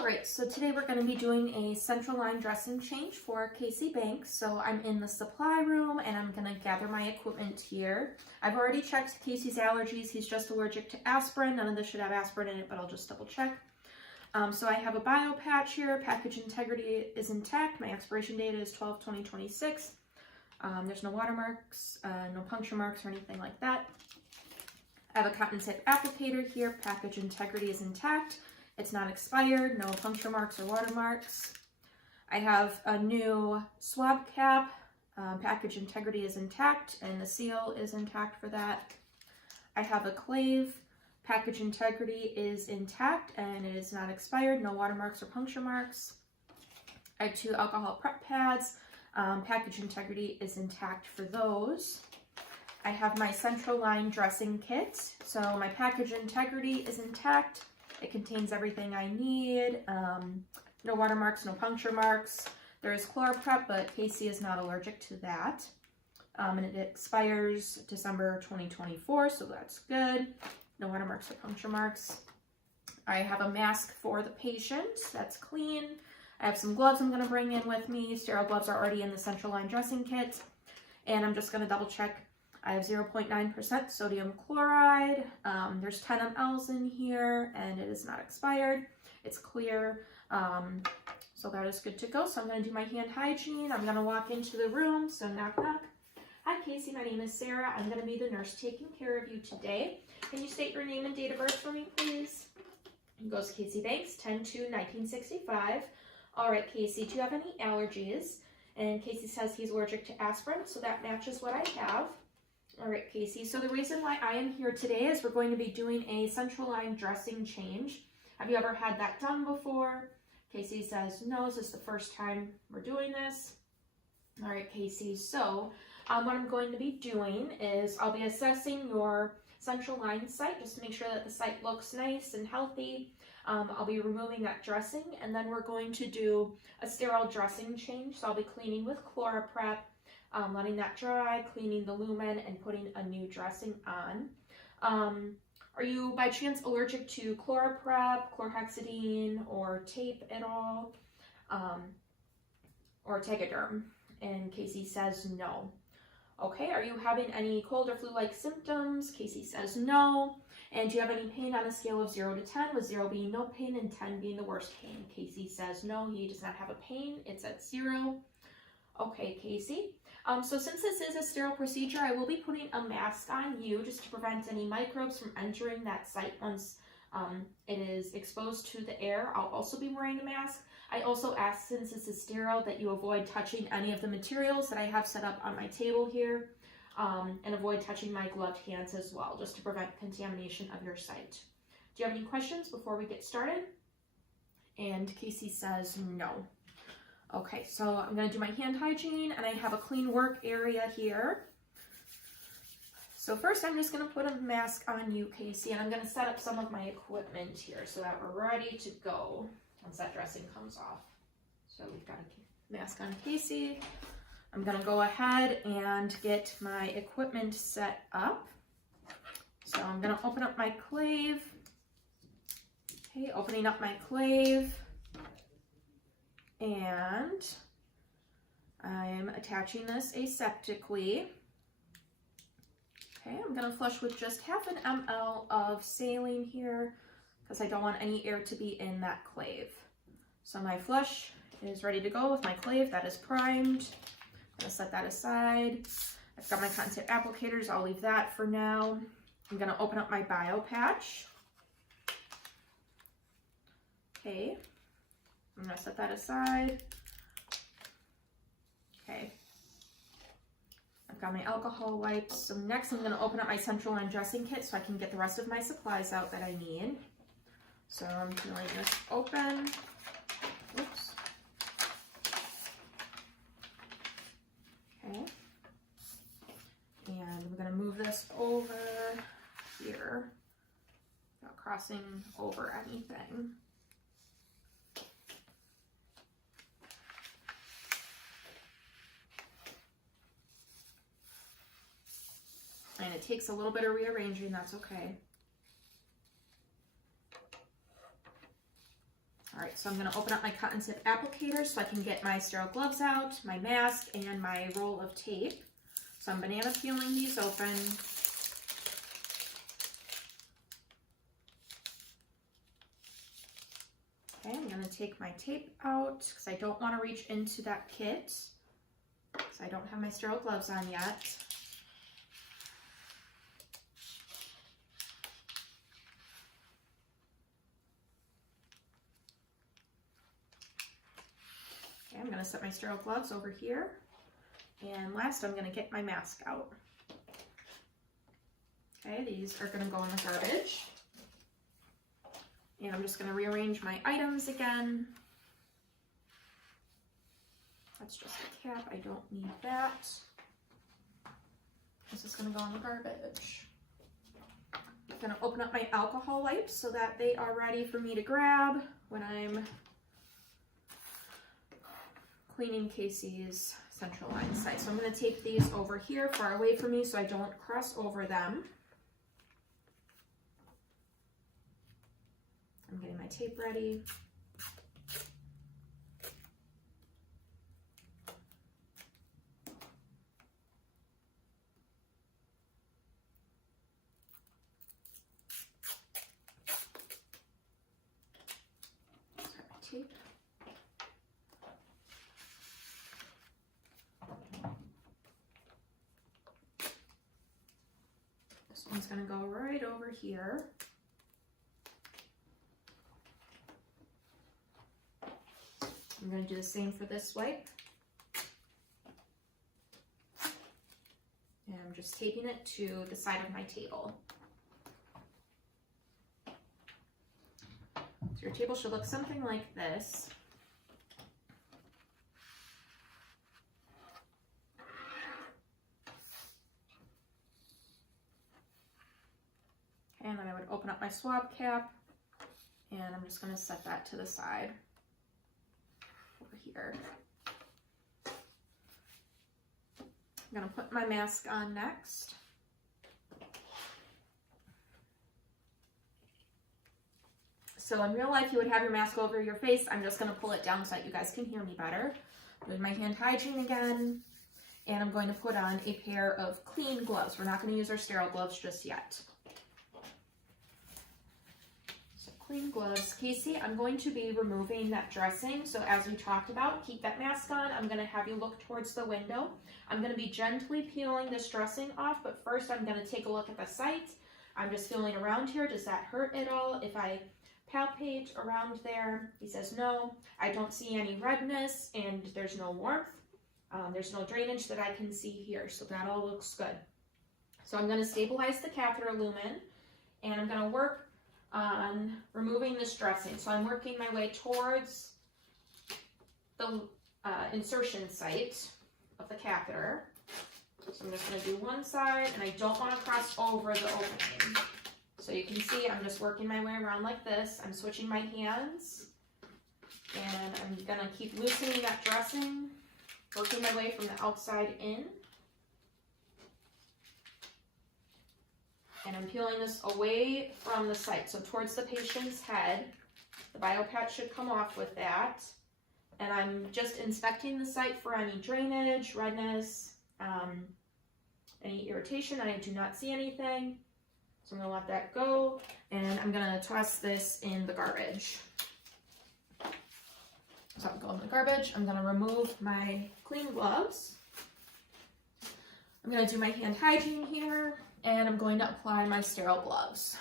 All right, so today we're going to be doing a central line dressing change for Casey Banks. So I'm in the supply room and I'm going to gather my equipment here. I've already checked Casey's allergies. He's just allergic to aspirin. None of this should have aspirin in it, but I'll just double check. So I have a bio patch here. Package integrity is intact. My expiration date is 12/20/26. There's no watermarks, no puncture marks or anything like that. I have a cotton tip applicator here. Package integrity is intact. It's not expired, no puncture marks or watermarks. I have a new swab cap. Package integrity is intact and the seal is intact for that. I have a clave. Package integrity is intact and it is not expired, no watermarks or puncture marks. I have 2 alcohol prep pads. Package integrity is intact for those. I have my central line dressing kit. So my package integrity is intact. It contains everything I need. No watermarks, no puncture marks. There is ChloraPrep, but Casey is not allergic to that. And it expires December 2024, so that's good. No watermarks or puncture marks. I have a mask for the patient. That's clean. I have some gloves I'm going to bring in with me. Sterile gloves are already in the central line dressing kit. And I'm just going to double check. I have 0.9% sodium chloride. There's 10 mLs in here and it is not expired. It's clear. So that is good to go. So I'm going to do my hand hygiene. I'm going to walk into the room. So knock, knock. Hi, Casey. My name is Sarah. I'm going to be the nurse taking care of you today. Can you state your name and date of birth for me, please? It goes Casey Banks, 10/2/1965. All right, Casey, do you have any allergies? And Casey says he's allergic to aspirin, so that matches what I have. All right, Casey, so the reason why I am here today is we're going to be doing a central line dressing change. Have you ever had that done before? Casey says, no, this is the first time we're doing this. All right, Casey, so what I'm going to be doing is I'll be assessing your central line site just to make sure that the site looks nice and healthy. I'll be removing that dressing and then we're going to do a sterile dressing change. So I'll be cleaning with ChloraPrep. Letting that dry, cleaning the lumen, and putting a new dressing on. Are you by chance allergic to ChloraPrep, chlorhexidine, or tape at all? Or Tegaderm? And Casey says no. Okay, are you having any cold or flu-like symptoms? Casey says no. And do you have any pain on a scale of 0 to 10, with 0 being no pain and 10 being the worst pain? Casey says no, he does not have a pain, it's at 0. Okay, Casey. So since this is a sterile procedure, I will be putting a mask on you just to prevent any microbes from entering that site once it is exposed to the air. I'll also be wearing a mask. I also ask, since this is sterile, that you avoid touching any of the materials that I have set up on my table here, and avoid touching my gloved hands as well, just to prevent contamination of your site. Do you have any questions before we get started? And Casey says no. Okay, so I'm going to do my hand hygiene, and I have a clean work area here. So first I'm just going to put a mask on you, Casey, and I'm going to set up some of my equipment here so that we're ready to go once that dressing comes off. So we've got a mask on Casey. I'm going to go ahead and get my equipment set up. So I'm going to open up my clave. Okay, opening up my clave. And I'm attaching this aseptically. Okay, I'm going to flush with just 0.5 ml of saline here because I don't want any air to be in that clave. So my flush is ready to go with my clave that is primed. I'm going to set that aside. I've got my cotton tip applicators. I'll leave that for now. I'm going to open up my bio patch. Okay. I'm going to set that aside. Okay. I've got my alcohol wipes. So next I'm going to open up my central line dressing kit so I can get the rest of my supplies out that I need. So I'm peeling this open. Oops. Okay. And we're going to move this over here without crossing over anything. And it takes a little bit of rearranging, that's okay. Alright, so I'm going to open up my cotton tip applicator so I can get my sterile gloves out, my mask, and my roll of tape. So I'm banana peeling these open. Okay, I'm going to take my tape out because I don't want to reach into that kit. So I don't have my sterile gloves on yet. Okay, I'm going to set my sterile gloves over here. And last, I'm going to get my mask out. Okay, these are going to go in the garbage. And I'm just going to rearrange my items again. That's just a cap, I don't need that. This is going to go in the garbage. I'm going to open up my alcohol wipes so that they are ready for me to grab when I'm cleaning Casey's central line site. So I'm going to take these over here far away from me so I don't cross over them. I'm getting my tape ready. Tape. This one's going to go right over here. I'm going to do the same for this wipe. And I'm just taping it to the side of my table. So your table should look something like this. And then I would open up my swab cap, and I'm just going to set that to the side over here. I'm going to put my mask on next. So in real life, you would have your mask over your face. I'm just going to pull it down so that you guys can hear me better. Doing my hand hygiene again, and I'm going to put on a pair of clean gloves. We're not going to use our sterile gloves just yet. Clean gloves. Casey, I'm going to be removing that dressing. So as we talked about, keep that mask on. I'm going to have you look towards the window. I'm going to be gently peeling this dressing off, but first I'm going to take a look at the site. I'm just feeling around here. Does that hurt at all? If I palpate around there, he says no. I don't see any redness and there's no warmth. There's no drainage that I can see here. So that all looks good. So I'm going to stabilize the catheter lumen and I'm going to work on removing this dressing. So I'm working my way towards the insertion site of the catheter. So I'm just going to do one side, and I don't want to cross over the opening. So you can see I'm just working my way around like this. I'm switching my hands, and I'm going to keep loosening that dressing, working my way from the outside in. And I'm peeling this away from the site, so towards the patient's head. The BioPatch should come off with that. And I'm just inspecting the site for any drainage, redness, any irritation. I do not see anything. So I'm going to let that go. And I'm going to toss this in the garbage. So I'll go in the garbage. I'm going to remove my clean gloves. I'm going to do my hand hygiene here. And I'm going to apply my sterile gloves.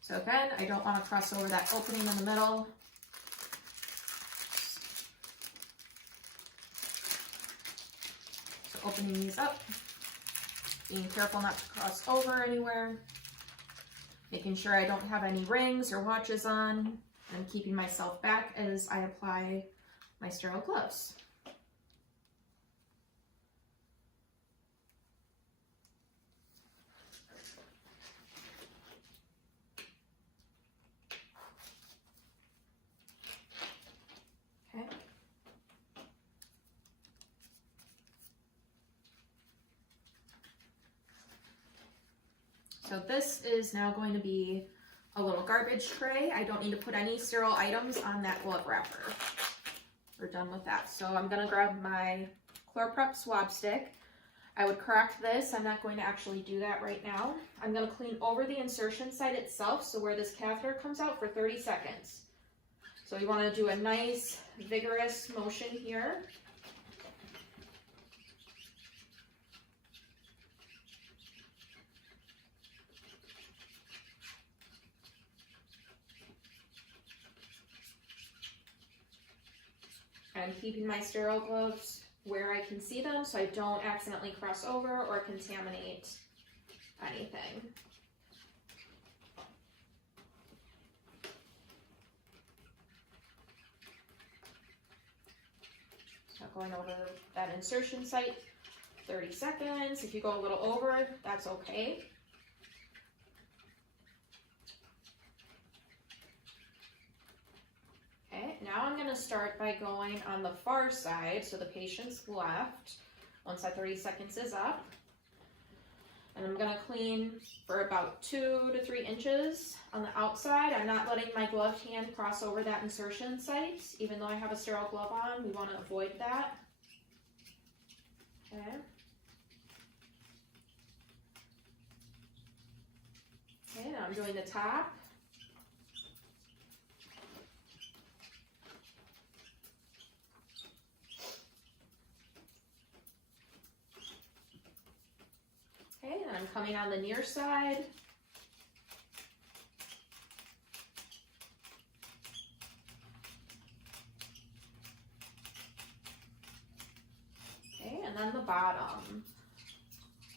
So again, I don't want to cross over that opening in the middle. So opening these up, being careful not to cross over anywhere, making sure I don't have any rings or watches on, and keeping myself back as I apply my sterile gloves. Okay. So this is now going to be a little garbage tray. I don't need to put any sterile items on that glove wrapper. We're done with that. So I'm gonna grab my ChlorPrep swab stick. I would correct this. I'm not going to actually do that right now. I'm gonna clean over the insertion site itself, so where this catheter comes out, for 30 seconds. So you wanna do a nice, vigorous motion here. I'm keeping my sterile gloves where I can see them so I don't accidentally cross over or contaminate anything. So going over that insertion site, 30 seconds. If you go a little over, that's okay. Okay, now I'm gonna start by going on the far side, so the patient's left, once that 30 seconds is up. And I'm gonna clean for about 2 to 3 inches on the outside. I'm not letting my gloved hand cross over that insertion site. Even though I have a sterile glove on, we wanna avoid that. Okay. Okay, now I'm doing the top. Okay, and I'm coming on the near side. Okay, and then the bottom.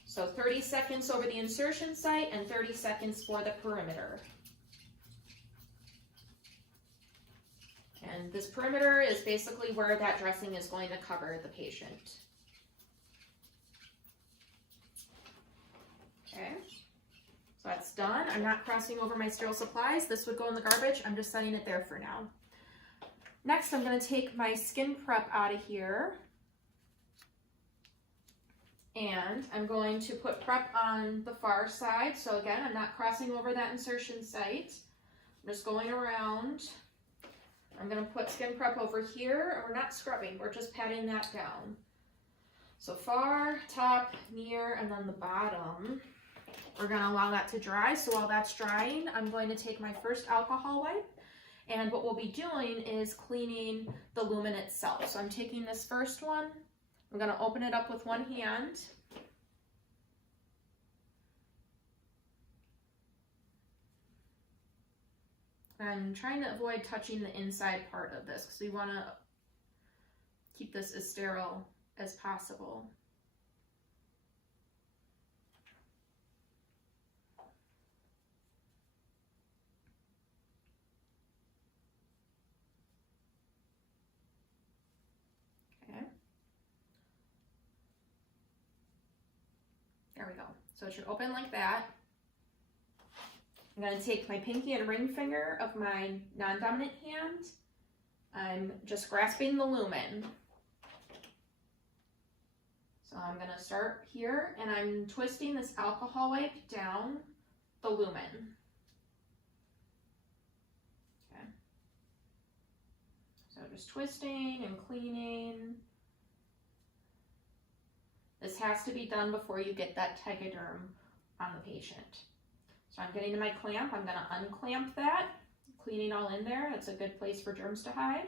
So 30 seconds over the insertion site and 30 seconds for the perimeter. And this perimeter is basically where that dressing is going to cover the patient. Okay, so that's done. I'm not crossing over my sterile supplies. This would go in the garbage. I'm just setting it there for now. Next, I'm going to take my skin prep out of here. And I'm going to put prep on the far side. So again, I'm not crossing over that insertion site. I'm just going around. I'm going to put skin prep over here. And we're not scrubbing. We're just patting that down. So far, top, near, and then the bottom. We're going to allow that to dry. So while that's drying, I'm going to take my first alcohol wipe. And what we'll be doing is cleaning the lumen itself. So I'm taking this first one. I'm going to open it up with one hand. I'm trying to avoid touching the inside part of this because we want to keep this as sterile as possible. There we go. So it should open like that. I'm going to take my pinky and ring finger of my non-dominant hand. I'm just grasping the lumen. So I'm going to start here and I'm twisting this alcohol wipe down the lumen. Okay. So just twisting and cleaning. This has to be done before you get that tegaderm on the patient. So I'm getting to my clamp. I'm going to unclamp that, cleaning all in there. It's a good place for germs to hide.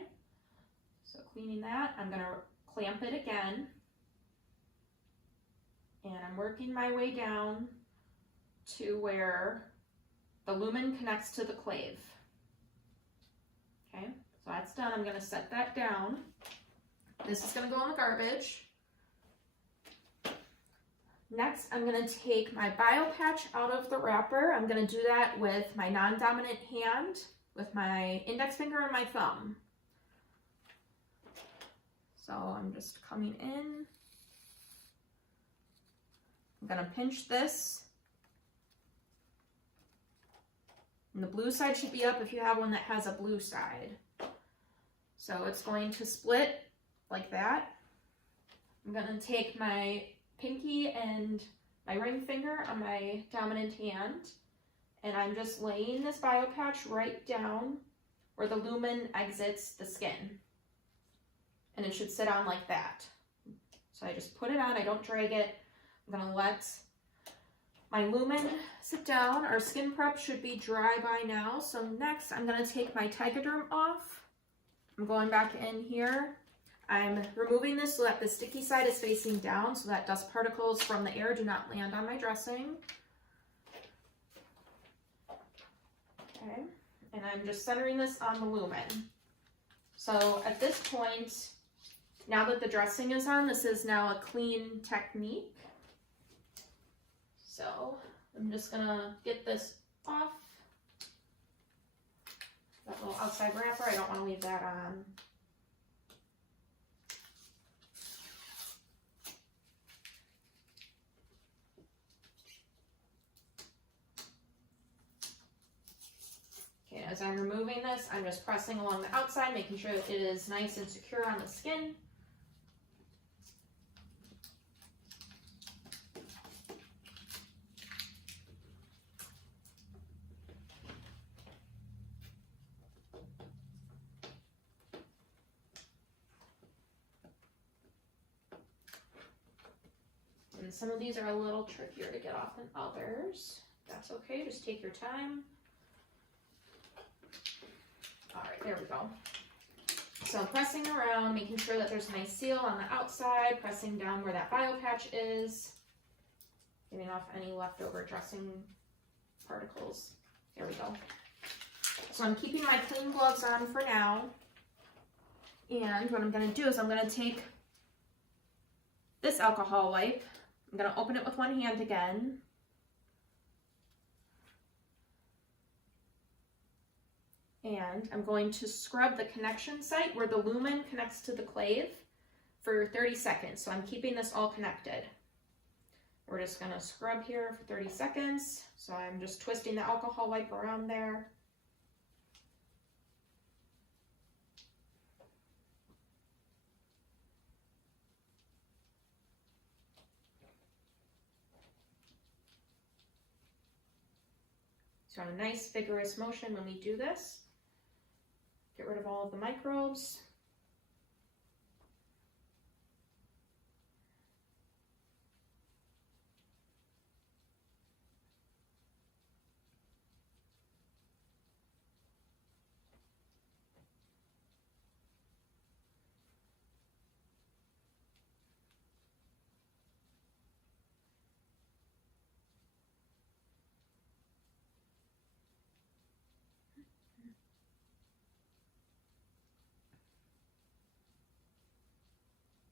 So cleaning that, I'm going to clamp it again. And I'm working my way down to where the lumen connects to the clave. Okay, so that's done. I'm going to set that down. This is going to go in the garbage. Next, I'm going to take my BioPatch out of the wrapper. I'm going to do that with my non-dominant hand, with my index finger and my thumb. So I'm just coming in. I'm going to pinch this. And the blue side should be up if you have one that has a blue side. So it's going to split like that. I'm going to take my pinky and my ring finger on my dominant hand, and I'm just laying this BioPatch right down where the lumen exits the skin. And it should sit on like that. So I just put it on, I don't drag it. I'm gonna let my lumen sit down. Our skin prep should be dry by now. So next I'm gonna take my Tegaderm off. I'm going back in here. I'm removing this so that the sticky side is facing down so that dust particles from the air do not land on my dressing. Okay, and I'm just centering this on the lumen. So at this point, now that the dressing is on, this is now a clean technique. So I'm just gonna get this off. That little outside wrapper, I don't want to leave that on. Okay, as I'm removing this, I'm just pressing along the outside, making sure that it is nice and secure on the skin. And some of these are a little trickier to get off than others. That's okay, just take your time. All right, there we go. So I'm pressing around, making sure that there's a nice seal on the outside, pressing down where that BioPatch is, getting off any leftover dressing particles. There we go. So I'm keeping my clean gloves on for now. And what I'm gonna do is I'm gonna take this alcohol wipe. I'm gonna open it with one hand again. And I'm going to scrub the connection site where the lumen connects to the clave for 30 seconds. So I'm keeping this all connected. We're just gonna scrub here for 30 seconds. So I'm just twisting the alcohol wipe around there. So a nice vigorous motion when we do this. Get rid of all of the microbes.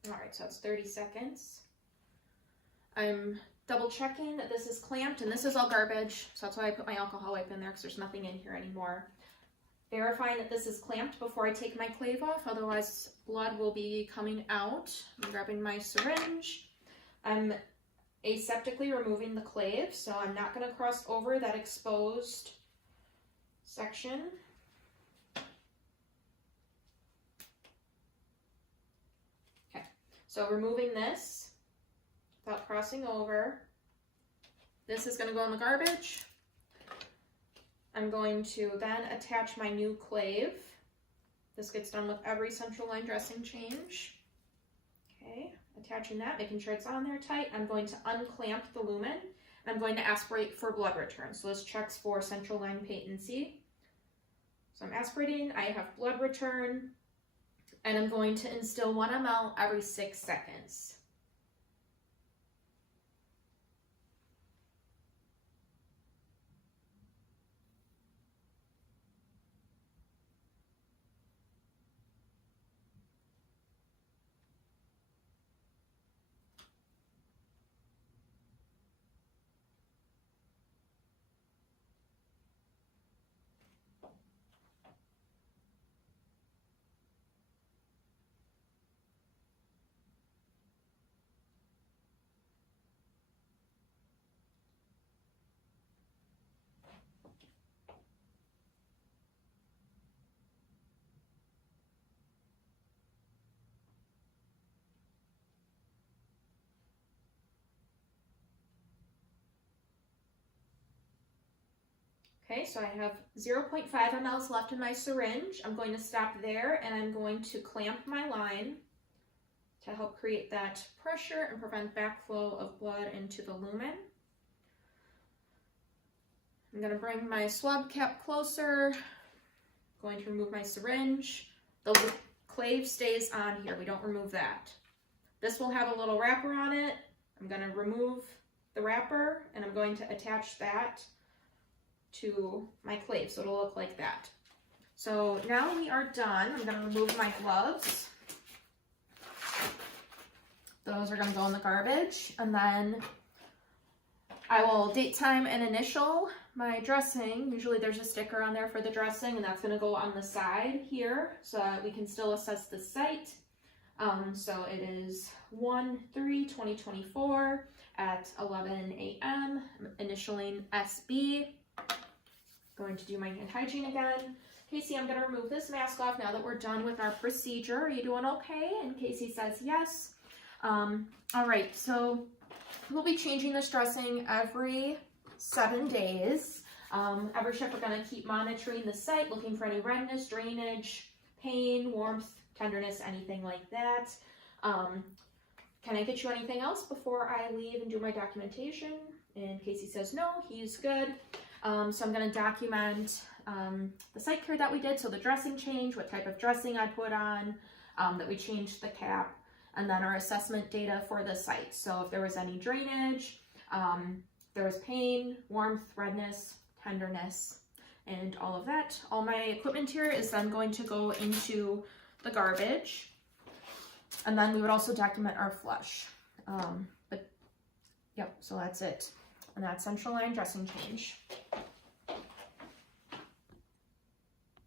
All right, so it's 30 seconds. I'm double checking that this is clamped, and this is all garbage, so that's why I put my alcohol wipe in there because there's nothing in here anymore. Verifying that this is clamped before I take my clave off, otherwise blood will be coming out. I'm grabbing my syringe. I'm aseptically removing the clave, so I'm not going to cross over that exposed section. So removing this without crossing over. This is going to go in the garbage. I'm going to then attach my new clave. This gets done with every central line dressing change. Okay, attaching that, making sure it's on there tight. I'm going to unclamp the lumen. I'm going to aspirate for blood return. So this checks for central line patency. So I'm aspirating, I have blood return. And I'm going to instill 1 ml every 6 seconds. Okay, so I have 0.5 mLs left in my syringe. I'm going to stop there and I'm going to clamp my line to help create that pressure and prevent backflow of blood into the lumen. I'm going to bring my swab cap closer, going to remove my syringe. The clave stays on here, we don't remove that. This will have a little wrapper on it. I'm going to remove the wrapper and I'm going to attach that to my clave, so it'll look like that. So now we are done. I'm going to remove my gloves. Those are going to go in the garbage, and then I will date, time, and initial my dressing. Usually there's a sticker on there for the dressing, and that's going to go on the side here so that we can still assess the site. So it is 1/3/2024 at 11 a.m. I'm initialing SB. Going to do my hand hygiene again. Casey, I'm going to remove this mask off now that we're done with our procedure. Are you doing okay? And Casey says yes. All right, so we'll be changing this dressing every 7 days. Every shift we're going to keep monitoring the site, looking for any redness, drainage, pain, warmth, tenderness, anything like that. Can I get you anything else before I leave and do my documentation? And Casey says no, he's good. So I'm going to document the site care that we did, so the dressing change, what type of dressing I put on, that we changed the cap, and then our assessment data for the site. So if there was any drainage, there was pain, warmth, redness, tenderness, and all of that. All my equipment here is then going to go into the garbage. And then we would also document our flush. Yep, so that's it. And that's central line dressing change.